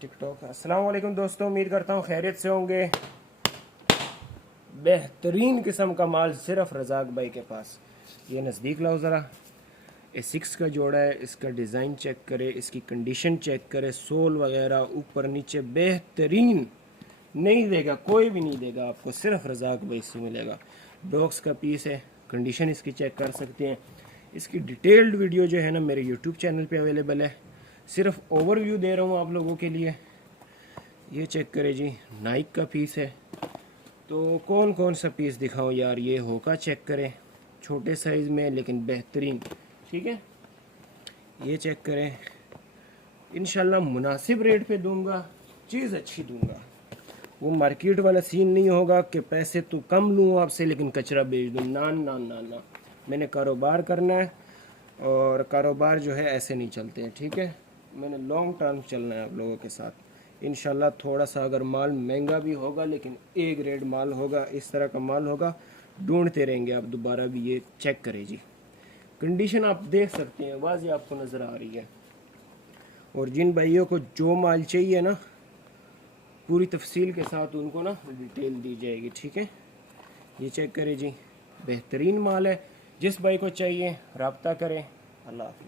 TikTok. अस्सलाम वालेकुम दोस्तों, उम्मीद करता हूँ खैरियत से होंगे। बेहतरीन किस्म का माल सिर्फ रज़ाक भाई के पास। ये नज़दीक लाओ ज़रा। A6 का जोड़ा है, इसका डिज़ाइन चेक करें, इसकी कंडीशन चेक करें, सोल वगैरह ऊपर नीचे बेहतरीन। नहीं देगा कोई भी, नहीं देगा आपको, सिर्फ रज़ाक भाई से मिलेगा। डॉक्स का पीस है, कंडीशन इसकी चेक कर सकते हैं। इसकी डिटेल्ड वीडियो जो है ना मेरे यूट्यूब चैनल पे अवेलेबल है। सिर्फ ओवरव्यू दे रहा हूँ आप लोगों के लिए। ये चेक करें जी, नाइक का पीस है। तो कौन कौन सा पीस दिखाऊं यार, ये होका चेक करें, छोटे साइज़ में लेकिन बेहतरीन। ठीक है, ये चेक करें। इंशाल्लाह मुनासिब रेट पे दूंगा, चीज़ अच्छी दूंगा। वो मार्केट वाला सीन नहीं होगा कि पैसे तो कम लूँ आपसे लेकिन कचरा बेच दूँ। ना ना ना ना, मैंने कारोबार करना है और कारोबार जो है ऐसे नहीं चलते हैं। ठीक है, मैंने लॉन्ग टर्म चलना है आप लोगों के साथ। इंशाल्लाह थोड़ा सा अगर माल महंगा भी होगा लेकिन ए ग्रेड माल होगा, इस तरह का माल होगा, ढूंढते रहेंगे आप दोबारा भी। ये चेक करें जी, कंडीशन आप देख सकते हैं, वाज़ेह आपको नज़र आ रही है। और जिन भाइयों को जो माल चाहिए ना, पूरी तफसील के साथ उनको ना डिटेल दी जाएगी। ठीक है, ये चेक करें जी, बेहतरीन माल है। जिस भाई को चाहिए रब्ता करें। अल्लाह हाफिज़।